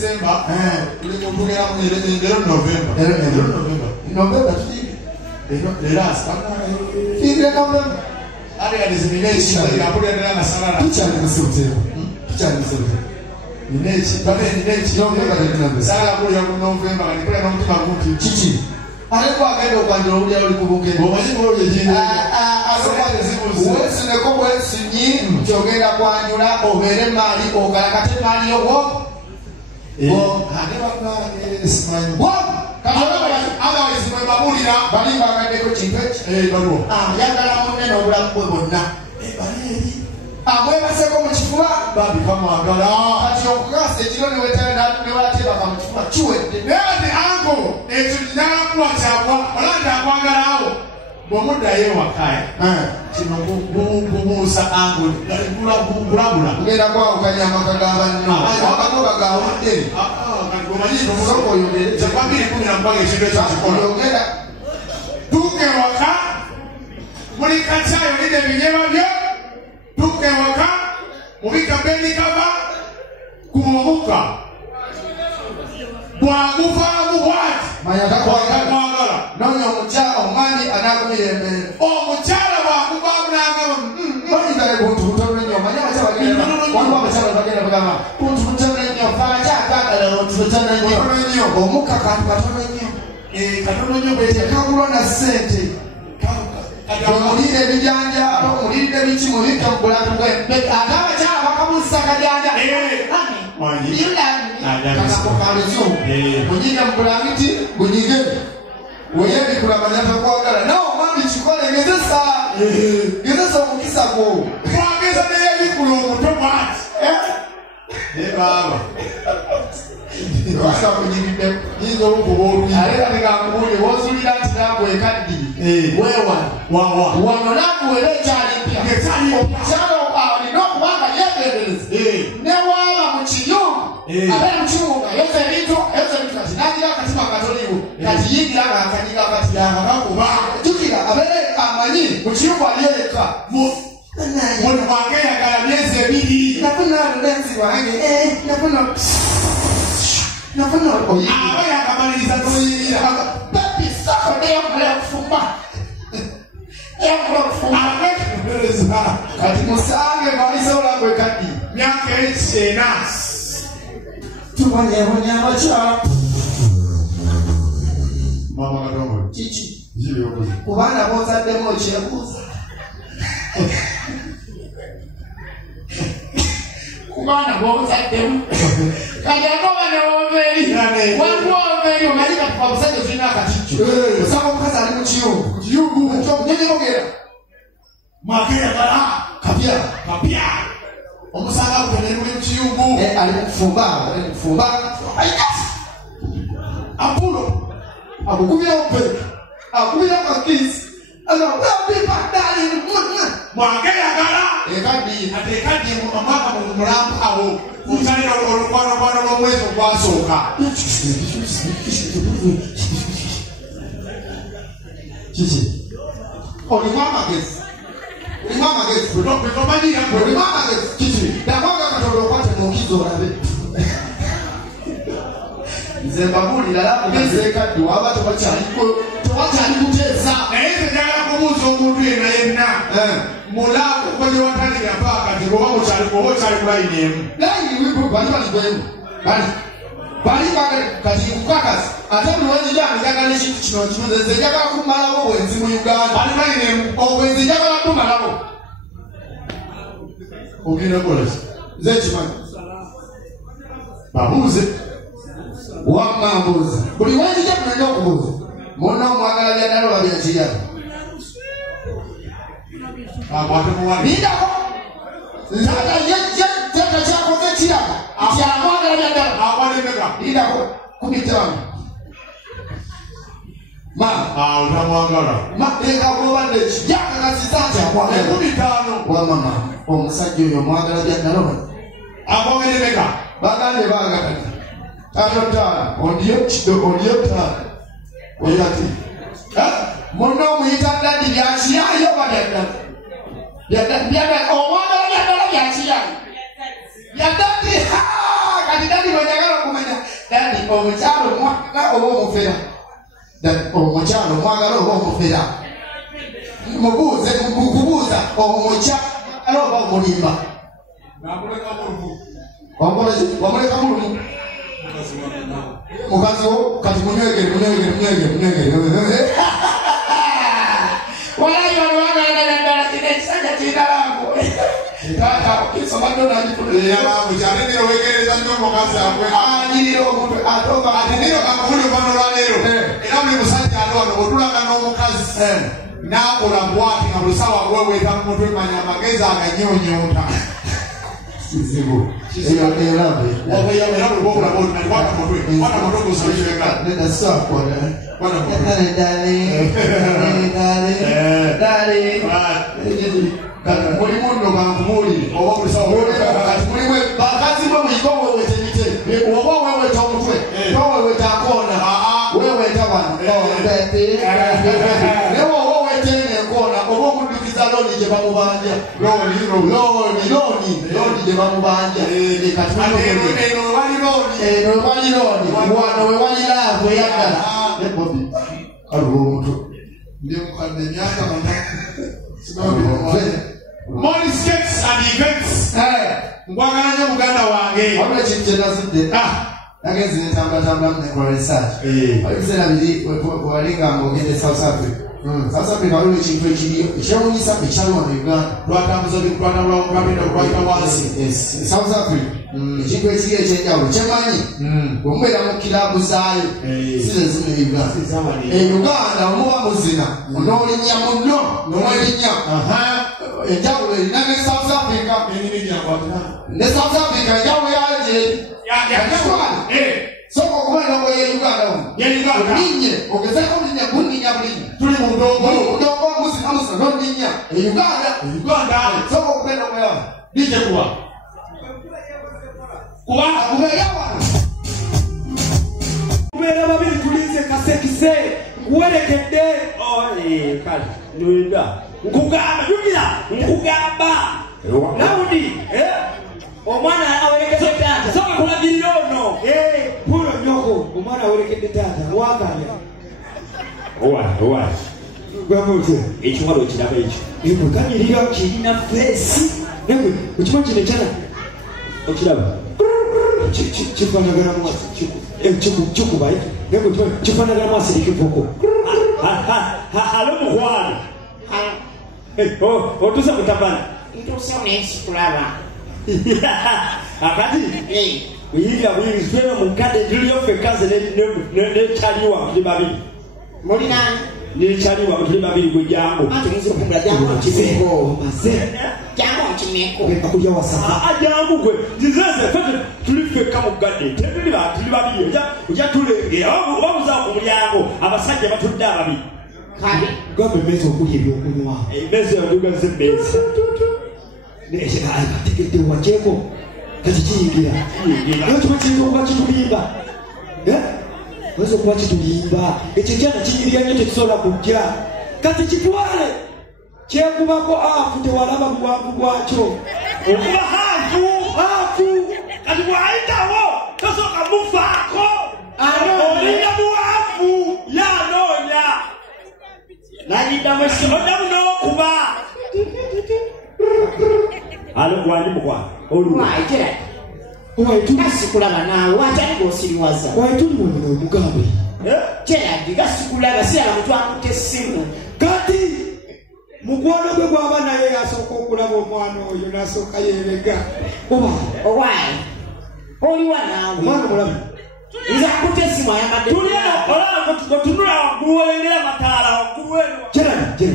December, we will put up in November. November, the last. I is in the nation, I put it on a salad. Teacher is so but then the next November, Sarah put up November and put on to Chichi. I don't want to go by the road. Mubika bendi kava kumuvuka bwagufa mubwati mayaka kwagala nonyo omukyala omwami anakumirembe omukyala bwagufa munanga bali buntu butono nnyo manya abakyala bagenda waliwo abakyala bagenda bagamba buntu butono nnyo faakyakagala buntu butono nnyo omuka kantu katono nnyo katono nnyo betekagulwa na ssente mulire ebijanja mulire ebiki mubika obulatu bwe ate abakyala bakabuusa kajanja kakakokalezyo munyiga mubulangiti gunyige weyebikula manyata kwagala nawe omwami kikole gezesa omukisa gwo twageza neyebikula omuto bwati baba wasakunyigidde yinza okuba olwi ate katigakubuli wosulira nti nagwe ekaddi wano nakuwera ekyali mpya omukyala alina okubanga yegendereza newaba mu kiyungu abeera mu kiyungu nga yoza ebintu kati nagira akatima katoliwo kati yingira nga akanyiga kati yakakuba jukira abeere amanyi mu kiyungu aliyeka muno bakeyagala myezi ebiri nafuna lulenzi lwange nafuna aba yakamaliriza noyirira babisako neyokola okufumba kati musange balisobola kwekati myaka ekisena tubonyeebonya abakyala mama katongo kiki kubaana bozaddemu okyebuuza kubaana bozaddemu kati akoba newobeeri waliwo obeeri omanyi kati kwa busajja tulina akatikyo osanga omukazi ali mu kiyungu nyonyogera mwakeyagala kapya omusanga akutenere muli mu kiyungu ali mukufumba apulo akukubira ope akubira akakisi mwakeyagala ekaddi omwaka mulamu awo kusalira olukwano lw'omwezi ogwasooka kiki olimu amagezi kiki namwaga katonda okwate mukiza olabe nze mbabuulira lakugezeekaddi waba tewakyali kuteesa naye nze njagala kubuuza omuntu yenna mulaku kwenye watali ya paka oba okyali kulayini emu layini wipo bali baligwemu bali kati kukakasi ate mulwanjira njagala ekintu kino nze njagala kumalawo obwenzi mu Uganda bali layini emu obwenzi njagala kumalawo ogenda kolaki nze kimanyi babuuze wamma mbuuza buli wanjija tunanya okubuuza muna omwagala lyaddala olwabyakiyala Nidako Zaka yeka chakoze chiyaka Chiamwagala lyaddala Nidako kubitano utamwagala eka kulobadde kijaka kasizanja kubitano wamama omusajja oyo mwagala lyaddala akwogedemeka bagande bagala atotala ondiyotala oyati muno omuyita ddadi byakiyayo badyaddala omwagala lyaddala byakiyayo yaddadi kati dadi banyagala okumenya omukyalo mwagala oba omufera omukyalo mwagala oba omufera mubuuze kubuuza omukyalo oba omulimba wamuleka mulumu mukazi wo kati munywegere walayo wanaddala kino ekisajja kinalango tata okisoma ndonagikulaamukyalendera owegereza nnyo omukazi akwe anyirira omuntu atoba atendero kakubuli oluvano lwaleero era buli musajja ali wano bwotulanga n'omukazi n'akola bwati nga buli sawa weweeta mu mutwe manya amagezi aganyonyota kizibu mulimu nno gankumulire oba mulimu bakazi bwe muyiko weweta emite oba weweta omutwe toweweta akoona weweta wano naye oba weweta enkoona oba okuddukiza looni gye bamubanja looni gye bamubanja eno webali looni wano wewali laavu eyaggala ebobi kaluba omutwe ndimukadde emyaka Morning steps and events. Mbwagala nnyo muganda wange. Wabula ekintu kye nazudde. Nagenze ntambula nekola research. Ebiseera biri walinga ng'ogende South Africa. South Africa waliwo ekintu ekiriyo ekyewuunyisa ekyaliwo mu Uganda. Twatambula okugenda okwayita wansi. South Africa. Ekintu ekiri ekyenjawulo kyemanyi bwemubeera mu kiraabu zaayo size zimu Uganda. Uganda omuba muzina onoolinnya munno nomwerinnya enjawulo erina ne South Africa ne South Africa enjawulo yaje soko okubeera ngoye Uganda olinye ogezaako olinnya kuninnya bulinnya tuli mu ndongo muzina noninnya Uganda soko okubeera ngoye dije kuba kubeera babiri tulize kasekise kuwerekedde kale nenda nkugamba Daudi omwana awerekedde taata soka kulagirira ono pulo nyoko omwana awerekedde taata wakanya owa gwamuze ekiwalo kiraba ekyo kanyirira kirina fesi newe ekimo kino ekyala okiraba kifanagana mwasi kikubayi newe kifanagana mwasi ekivoko halo mukwano otuuse kutabana ntuuse onesikulaba akati buyingira buyingi twena mukadde tuliyo fekaze nekyaliwa tuli babiri mulinani nekyaliwa tuli babiri gwe jangu akulya wasaka jangu gwe nzizeze fete tuli feka mugadde tuli babiri ojja tulengera wabuza ku mulyango abasajja batudde ababiri kale gombe mezo okulya ebyokunywa mezo yadugaze meza ategedde wajeko kati kiyingira kiba kiyinza okuba kitulimba oyinza okuba kitulimba ekyo kyana kiyingira nnyo tekisobola kujja kati kitwale kyekubako afu tewalaba buwanvu bwakyo okuba hafu kati bwayitawo tosooka mufaako olinga buwanvu yanoonya nayiddamu oddamu n'okuba alo wali mukwa olwaitera waitunasikulaba naawe watali gosiriwaza waituli mwenye omugambe kyeragi gasikulaba siraba mutwakuta essimu kati mukwano gwe gwaba naye yasooka okulaba omwana oyo nasooka yeebega owaayi oliwa naawe omwana mulamu nza akuta essimu ayamadde tunula waggulu olengera amataala waggulu kyeragi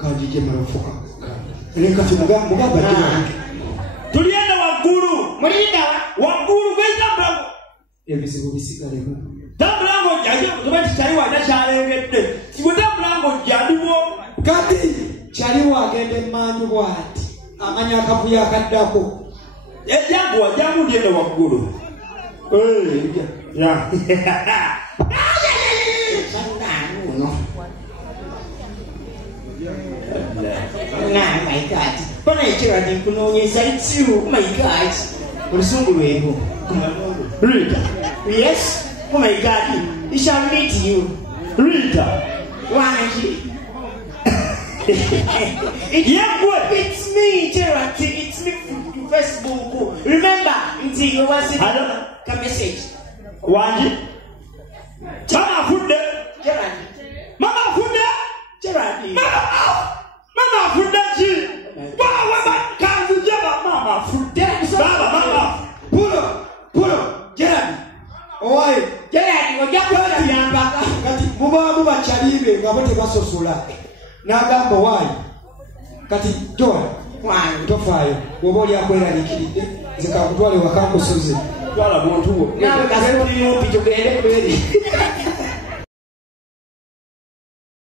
kanjije malofuka leka mugamba tulienda waggulu mulinda waggulu gwetambulago ebizibu bisigalemu tambulango jjakyaliwo atakyalengedde siwe tambulango jjaliwo kati kyaliwo agenda emmanju bwati amanya akavuyo akaddako ejanguwa jangu lyenda waggulu my God. When I hear the Kunoyes, I too, my God. Read. Yes? Oh my God, he shall meet you. Rita. Why? It's me, Gerard. It's me from Facebook. Remember, until you was in a message. Why? Mama food Gerard. Mama food Gerard. Mama food Mama food Mama. Pull up. Gerard. Oi. Gerard, ojja kuyamba. Kati muba chalibe ngabote basosola. Nagamba why? Kati Jola. Why? Tofayo. Boboli akwera likiride. Zikakutwale wakankosoze. Twala muntu wo. Nawe kasero ni yupi tugende kweli.